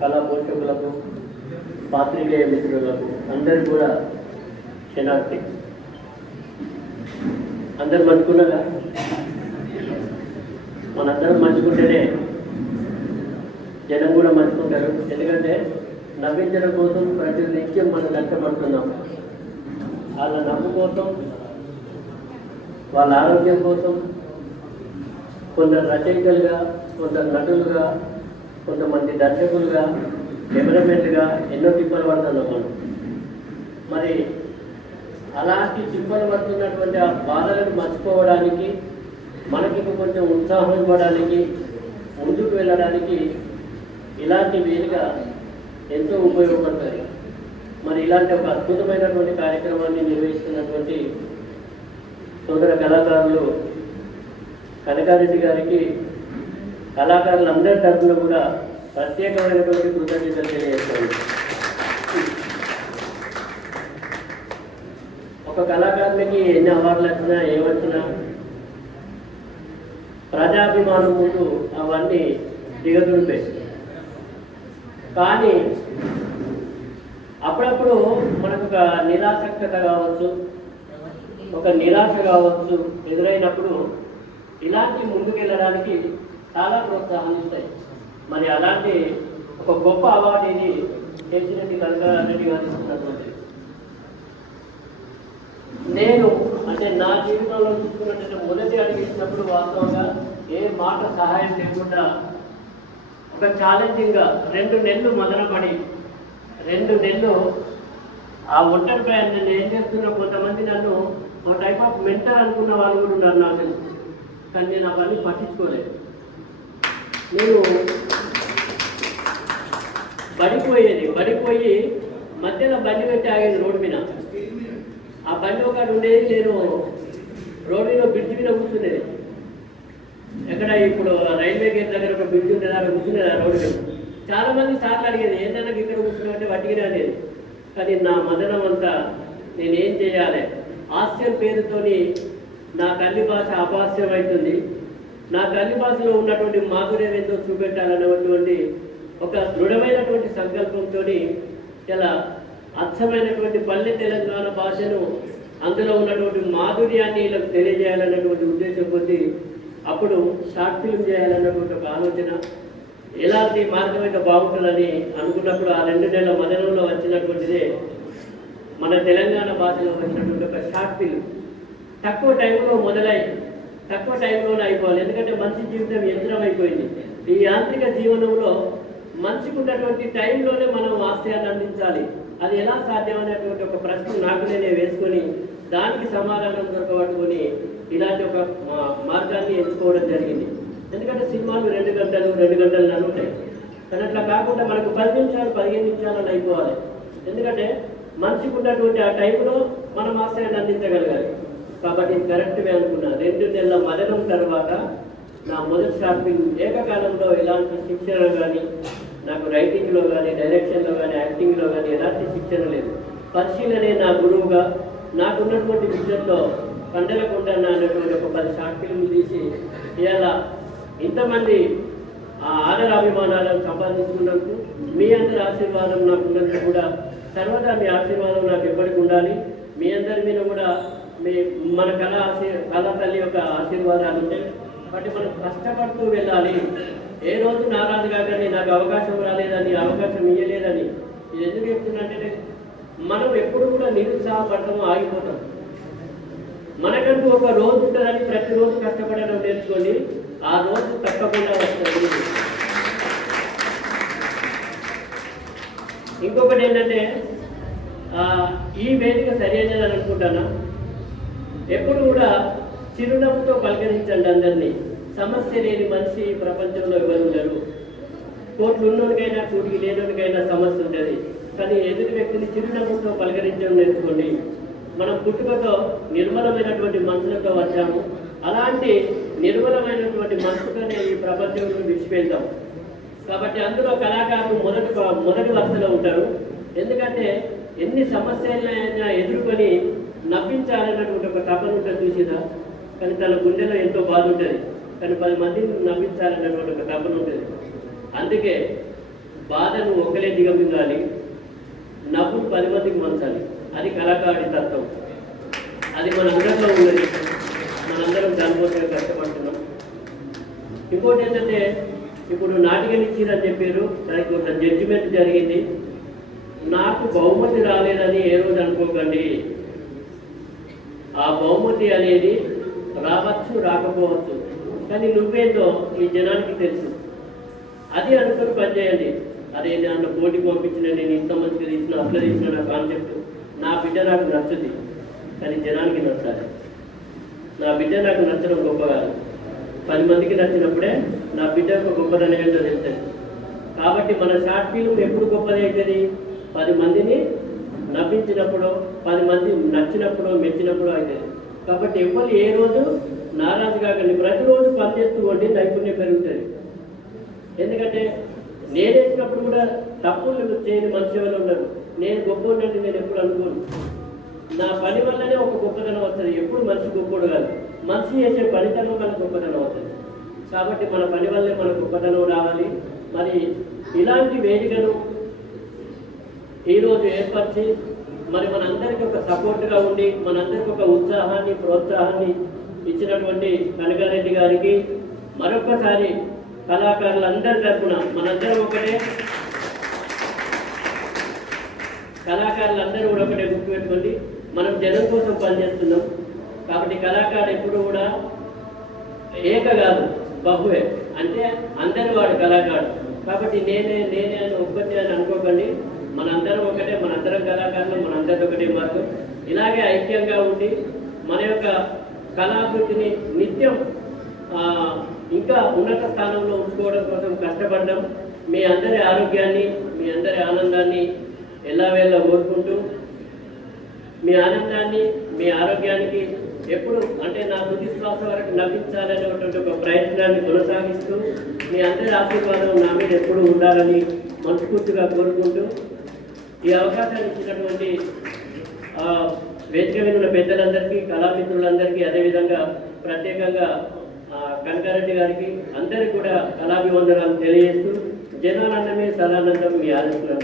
కళా పోషకులకు పాత్రికేయ మిత్రులకు అందరూ కూడా క్షణార్థి. అందరు మంచుకున్నారా? మనందరం మంచుకుంటేనే జనం కూడా మంచుకుంటారు. ఎందుకంటే నవ్వించడం కోసం ప్రతి నిత్యం మనం కష్టపడుతున్నాం. వాళ్ళ నవ్వు కోసం, వాళ్ళ ఆరోగ్యం కోసం కొందరు రచయితలుగా, కొందరు నటులుగా, కొంతమంది దర్శకులుగా, కెమెరామెన్లుగా ఎన్నో తిప్పలు పడుతున్నాం మనం. మరి అలాంటి తిప్పలు పడుతున్నటువంటి ఆ బాధలను మర్చిపోవడానికి, మనకి కొంచెం ఉత్సాహం ఇవ్వడానికి, ముందుకు వెళ్ళడానికి ఇలాంటి వేదిక ఎంతో ఉపయోగపడుతుంది. మరి ఇలాంటి ఒక అద్భుతమైనటువంటి కార్యక్రమాన్ని నిర్వహిస్తున్నటువంటి సోదర కళాకారులు కనకారెడ్డి గారికి కళాకారులందరి తరఫున కూడా ప్రత్యేకమైనటువంటి కృతజ్ఞతలు తెలియజేస్తాను. ఒక కళాకారునికి ఎన్ని అవార్డులు వచ్చినా ఏమొచ్చినా ప్రజాభిమానం ముందు అవన్నీ దిగదుడిపోయి, కానీ అప్పుడప్పుడు మనకు ఒక నిరాసక్తత కావచ్చు, ఒక నిరాశ కావచ్చు ఎదురైనప్పుడు ఇలాంటి ముందుకెళ్ళడానికి చాలా ప్రోత్సాహం ఇస్తాయి. మరి అలాంటి ఒక గొప్ప అవార్డు ఇది కేసీరెడ్డి కనకారెడ్డి గారు ఇస్తున్నటువంటి. నేను అంటే నా జీవితంలో చూసుకున్నట్టు మొదటి అడిగినప్పుడు వాస్తవంగా ఏ మాట సహాయం లేకుండా ఒక ఛాలెంజింగ్గా 2 నెలలు మదనపడి 2 నెలలు ఆ ఒంటరి ప్రయాణం ఏం చేస్తున్నా కొంతమంది నన్ను ఒక టైప్ ఆఫ్ మెంటర్ అనుకున్న వాళ్ళు కూడా ఉన్నారు నాకు తెలుసు. కానీ నేను అవన్నీ పట్టించుకోలేదు. నేను పడిపోయి మధ్యలో బండి పెట్టి ఆగేది రోడ్డు మీద. ఆ బండి ఒకటి ఉండేది, నేను రోడ్డు మీద బ్రిడ్జ్ మీద కూర్చునేది. ఎక్కడ ఇప్పుడు రైల్వే గేట్ దగ్గర ఒక బ్రిడ్జ్ ఉండేది, అక్కడ కూర్చునేది ఆ రోడ్డు మీద. చాలామంది సార్లు అడిగేది ఏంటన్నా ఇక్కడ కూర్చున్నామంటే వట్టిగానే అనేది. కానీ నా మదనం అంతా నేనేం చేయాలి, హాస్యం పేరుతోని నా తల్లి భాష అపహాస్యం అవుతుంది, నా తల్లి భాషలో ఉన్నటువంటి మాధుర్యం ఏందో చూపెట్టాలన్నటువంటి ఒక దృఢమైనటువంటి సంకల్పంతో చాలా అచ్చమైనటువంటి పల్లె తెలంగాణ భాషను, అందులో ఉన్నటువంటి మాధుర్యాన్ని ఇలా తెలియజేయాలన్నటువంటి ఉద్దేశం కొద్దీ అప్పుడు షార్ట్ ఫిల్మ్ చేయాలన్నటువంటి ఒక ఆలోచన, ఎలాంటి మార్గం అయితే బాగుంటుందని అనుకున్నప్పుడు ఆ 2 నెలల మదనంలో వచ్చినటువంటిదే మన తెలంగాణ భాషలో వచ్చినటువంటి ఒక షార్ట్ ఫిల్మ్. తక్కువ టైంలో మొదలై తక్కువ టైంలోనే అయిపోవాలి. ఎందుకంటే మనిషి జీవితం యంత్రం అయిపోయింది. ఈ యాంత్రిక జీవనంలో మనిషికి ఉన్నటువంటి టైంలోనే మనం ఆశయాన్ని అందించాలి. అది ఎలా సాధ్యమైనటువంటి ఒక ప్రశ్న నాకు నేనే వేసుకొని దానికి సమాధానం దొరకబట్టుకొని ఇలాంటి ఒక మార్గాన్ని ఎంచుకోవడం జరిగింది. ఎందుకంటే సినిమాలు 2 గంటలు ఉంటాయి. కానీ అట్లా కాకుండా మనకు 10 నిమిషాలు 15 నిమిషాలను అయిపోవాలి. ఎందుకంటే మనిషికి ఉన్నటువంటి ఆ టైంలో మనం ఆశయాన్ని అందించగలగాలి. కాబట్టి కరెక్ట్గా అనుకున్నా. 2 నెలల మదనం తర్వాత నా మొదటి షార్ట్ ఫిల్మ్ ఏకకాలంలో ఎలాంటి శిక్షణ కానీ, నాకు రైటింగ్లో కానీ, డైరెక్షన్లో కానీ, యాక్టింగ్లో కానీ ఎలాంటి శిక్షణ లేదు. పరిశీలనే నా గురువుగా నాకున్నటువంటి విషయంలో కండలకొండ అన్నటువంటి ఒక 10 షార్ట్ ఫిల్మ్లు తీసి ఇలా ఇంతమంది ఆదర అభిమానాలను సంపాదించుకున్నందుకు మీ అందరి ఆశీర్వాదం నాకు ఉన్నందుకు కూడా సర్వదా మీ ఆశీర్వాదం నాకు ఎప్పటికి ఉండాలి. మీ అందరి మీద కూడా మన కళా తల్లి యొక్క ఆశీర్వాదాలు ఉంటాయి. కాబట్టి మనం కష్టపడుతూ వెళ్ళాలి. ఏ రోజు నారాజు కాకండి, నాకు అవకాశం రాలేదని, అవకాశం ఇవ్వలేదని. ఇది ఎందుకు చెప్తున్నంటే మనం ఎప్పుడు కూడా నిరుత్సాహపడటము, ఆగిపోతాం. మనకంటూ ఒక రోజు ఉంటుందని ప్రతిరోజు కష్టపడడం నేర్చుకోండి. ఆ రోజు తప్పకుండా వస్తుంది. ఇంకొకటి ఏంటంటే ఈ వేదిక సరైనదని అనుకుంటానా. ఎప్పుడు కూడా చిరునవ్వుతో పలకరించండి అందరినీ. సమస్య లేని మనిషి ప్రపంచంలో ఎవరు ఉండరు. కోట్లు ఉన్నోనికైనా కోటికి లేనోనికైనా సమస్య ఉంటుంది. కానీ ఎదుటి వ్యక్తిని చిరునవ్వుతో పలకరించడం నేర్చుకోండి. మనం పుట్టుకతో నిర్మలమైనటువంటి మనసులతో వచ్చాము. అలాంటి నిర్మలమైనటువంటి మనసుతోనే ఈ ప్రపంచంలో విడిచిపెడతాం. కాబట్టి అందులో కళాకారులు మొదటి వరుసలో ఉంటారు. ఎందుకంటే ఎన్ని సమస్యలైనా ఎదుర్కొని నవ్వించాలన్నటువంటి ఒక తపన ఉంటుంది చూసినా. కానీ తన గుండెలో ఎంతో బాధ ఉంటుంది. కానీ 10 మందిని నవ్వించాలన్నటువంటి ఒక తపన ఉంటుంది. అందుకే బాధను ఒకలే దిగమింగాలి, నవ్వును 10 మందికి మంచాలి. అది కళాకారుడి తత్వం. అది మన అందరిలో ఉన్నది. మనందరం దానికోసమే కష్టపడుతున్నాం. ఇంకోటి ఏంటంటే, ఇప్పుడు నాటికలు ఇచ్చిరని చెప్పారు, దానికి ఒక జడ్జిమెంట్ జరిగింది. నాకు బహుమతి రాలేదని ఏ రోజు అనుకోకండి. ఆ బహుమతి అనేది రావచ్చు, రాకపోవచ్చు, కానీ నువ్వేందో ఈ జనానికి తెలుసు. అది అనుకుని పనిచేయండి. అదే నన్ను పోటీకి పంపించిన, నేను ఇంత మంచిగా తీసిన, అట్లా తీసిన నా కాన్సెప్ట్, నా బిడ్డ నాకు నచ్చుతుంది, కానీ జనానికి నచ్చాలి. నా బిడ్డ నాకు నచ్చడం గొప్ప కాదు. 10 మందికి నచ్చినప్పుడే నా బిడ్డ ఒక గొప్పదనం ఏంటో తెలుస్తుంది. కాబట్టి మన షార్ట్ ఫిల్మ్ ఎప్పుడు గొప్పది అవుతుంది? 10 మందిని నవ్వించినప్పుడు, 10 మంది నచ్చినప్పుడు, మెచ్చినప్పుడు అవుతుంది. కాబట్టి ఎవరు ఏ రోజు నారాజు కాకండి. ప్రతిరోజు పనిచేస్తూ ఉండి నైపుణ్యం పెరుగుతుంది. ఎందుకంటే నేను వేసినప్పుడు కూడా తప్పులు చేయని మనిషి ఎవరు ఉన్నారు. నేను గొప్ప ఉన్నట్టు నేను ఎప్పుడు అనుకోను. నా పని వల్లనే ఒక గొప్పతనం వస్తుంది. ఎప్పుడు మనిషి గొప్పడు కాదు, మనిషి చేసే పనితనం వల్ల గొప్పతనం అవుతుంది. కాబట్టి మన పని వల్లే మన గొప్పతనం రావాలి. మరి ఇలాంటి వేదికను ఈరోజు ఏర్పరిచి మరి మనందరికీ ఒక సపోర్ట్గా ఉండి మనందరికీ ఒక ఉత్సాహాన్ని, ప్రోత్సాహాన్ని ఇచ్చినటువంటి కనకారెడ్డి గారికి మరొకసారి కళాకారులందరి తరఫున మనందరం ఒకటే, కళాకారులందరూ కూడా ఒకటే గుర్తుపెట్టుకోండి. మనం జనం కోసం పనిచేస్తున్నాం. కాబట్టి కళాకారుడు ఎప్పుడు కూడా ఏక కాదు, బహువే. అంటే అందరి వాడు కళాకారుడు. కాబట్టి నేనే అని ఒక్కటే అని అనుకోకండి. మనందరం ఒకటే, మనందరం కళాకారులు, మనందరం ఒకటే మార్గం. ఇలాగే ఐక్యంగా ఉండి మన యొక్క కళాభివృద్ధిని నిత్యం ఇంకా ఉన్నత స్థానంలో ఉంచుకోవడం కోసం కష్టపడ్డాం. మీ అందరి ఆరోగ్యాన్ని, మీ అందరి ఆనందాన్ని ఎల్లవేళ కోరుకుంటూ, మీ ఆనందాన్ని, మీ ఆరోగ్యానికి ఎప్పుడు అంటే నా తుది శ్వాస వరకు నవ్వించాలనేటువంటి ఒక ప్రయత్నాన్ని కొనసాగిస్తూ మీ అందరి ఆశీర్వాదం నా మీద ఎప్పుడు ఉండాలని మనస్ఫూర్తిగా కోరుకుంటూ, ఈ అవకాశాన్ని ఇచ్చినటువంటి వేదిక మీద ఉన్న పెద్దలందరికీ, కళామిత్రులందరికీ, అదేవిధంగా ప్రత్యేకంగా కనకారెడ్డి గారికి అందరికీ కూడా కళాభివందనాలు తెలియజేస్తూ, జనానందమే సదానందం మీ ఆలోచన.